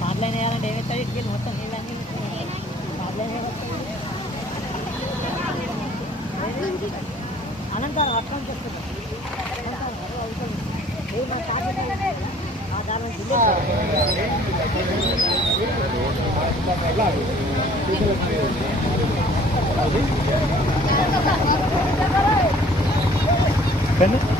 పాటలు వేయాలంటే ఏమవుతాడు ఇటుకెళ్ళి మొత్తం నీళ్ళన్నీ పాటలు అనంతరం అర్థం చేస్తున్నాం కానీ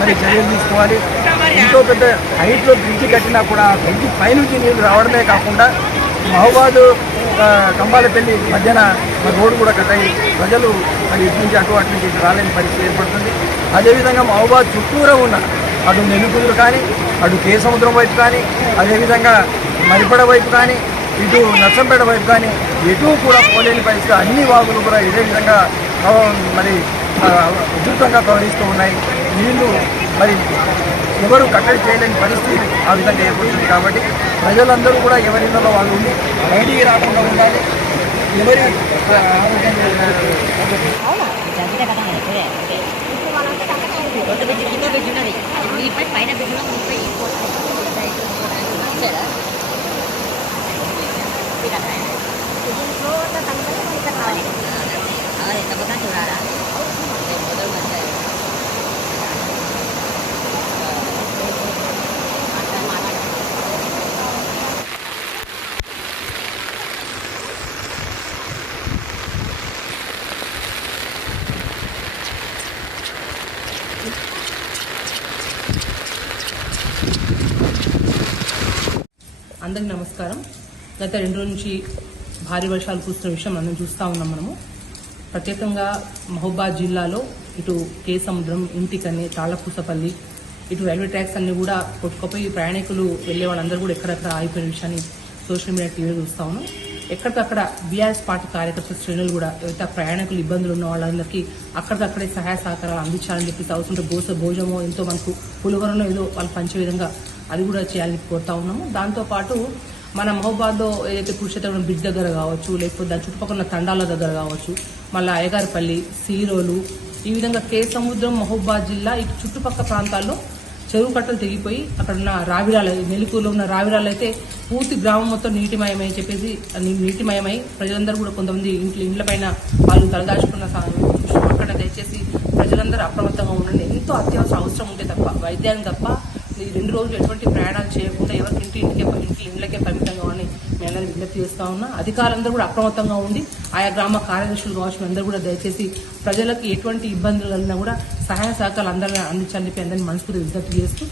మరి చర్యలు తీసుకోవాలి. ఎంతో పెద్ద హైట్లో బ్రిడ్జి కట్టినా కూడా బ్రిడ్జి పైనుంచి నీళ్ళు రావడమే కాకుండా మహబాద్ కంబాలపల్లి మధ్యన రోడ్డు కూడా కట్ అయ్యి ప్రజలు మరి ఇటు నుంచి అటు అటు నుంచి రాలేని పరిస్థితి ఏర్పడుతుంది. అదేవిధంగా మహబాద్ చుట్టూరా ఉన్న అటు నెలుకుదురు కానీ అటు కే సముద్రం వైపు కానీ అదేవిధంగా మరిపడ వైపు కానీ ఇటు నర్సంపేట వైపు కానీ ఎటు కూడా పోలేని పరిస్థితి. అన్ని వాగులు కూడా ఇదే విధంగా మరి ఉధృతంగా ప్రవహిస్తూ ఉన్నాయి. నీళ్ళు మరి ఎవరు కట్టడి చేయలేని పరిస్థితి ఆ విధంగా ఏర్పడుతుంది కాబట్టి ప్రజలందరూ కూడా ఎవరి ఇళ్ళలో వాళ్ళు ఉండి బయటికి రాకుండా ఉండాలి. ఎవరి ఆ, అందరికి నమస్కారం. గత రెండు రోజుల నుంచి భారీ వర్షాలు కురుస్తున్న విషయం మనం చూస్తూ ఉన్నాం మనము. ప్రత్యేకంగా మహబూబాద్ జిల్లాలో ఇటు కే సముద్రం ఇంటికని తాళపూసపల్లి ఇటు రైల్వే ట్రాక్స్ అన్ని కూడా కొట్టుకుపోయి ప్రయాణికులు వెళ్ళే వాళ్ళందరూ కూడా ఎక్కడెక్కడ ఆగిపోయిన విషయాన్ని సోషల్ మీడియా టీవీ చూస్తా ఉన్నాం. ఎక్కడికక్కడ బీఆర్ఎస్ పార్టీ కార్యకర్త శ్రేణులు కూడా ఎవరైతే ప్రయాణికులు ఇబ్బందులు ఉన్న వాళ్ళందరికీ అక్కడికక్కడే సహాయ సహకారాలు అందించాలని చెప్పి అవసరం గోస భోజనమో ఎంతో మనకు పులిహోరనో ఏదో వాళ్ళు పంచే విధంగా అది కూడా చేయాలని కోరుతా ఉన్నాము. దాంతోపాటు మన మహబాద్లో ఏదైతే కురుక్షేత్రం బ్రిడ్జ్ దగ్గర కావచ్చు లేకపోతే దాని చుట్టుపక్కల ఉన్న తండాల దగ్గర కావచ్చు మళ్ళీ అయ్యగారిపల్లి సీరోలు ఈ విధంగా కే సముద్రం మహబూబాద్ జిల్లా ఇటు చుట్టుపక్కల ప్రాంతాల్లో చెరువు కట్టలు తెగిపోయి అక్కడ ఉన్న రావిరాలు నెలుకూరులో ఉన్న రావిరాలు అయితే పూర్తి గ్రామం మొత్తం నీటిమయమై చెప్పేసి నీటిమయమై ప్రజలందరూ కూడా కొంతమంది ఇంట్లో ఇండ్ల పైన వాళ్ళు తలదాచుకున్న అక్కడ దయచేసి ప్రజలందరూ అప్రమత్తంగా ఉండండి. ఎంతో అత్యవసర అవసరం ఉంటే తప్ప వైద్యాన్ని తప్ప ఈ రెండు రోజులు ఎటువంటి ప్రయాణాలు చేయకుండా ఎవరికి ఇంటి ఇంటికే ఇంటి ఇండ్లకే పరిమితంగా అని మేము విజ్ఞప్తి చేస్తా ఉన్నా. అధికారులందరూ కూడా అప్రమత్తంగా ఉండి ఆయా గ్రామ కార్యదర్శులు కావచ్చు అందరూ కూడా దయచేసి ప్రజలకు ఎటువంటి ఇబ్బందులు కలిగినా కూడా సహాయ సహకారాలు అందరినీ అందించాలని చెప్పి అందరినీ మనస్ఫూర్తి విజ్ఞప్తి చేస్తూ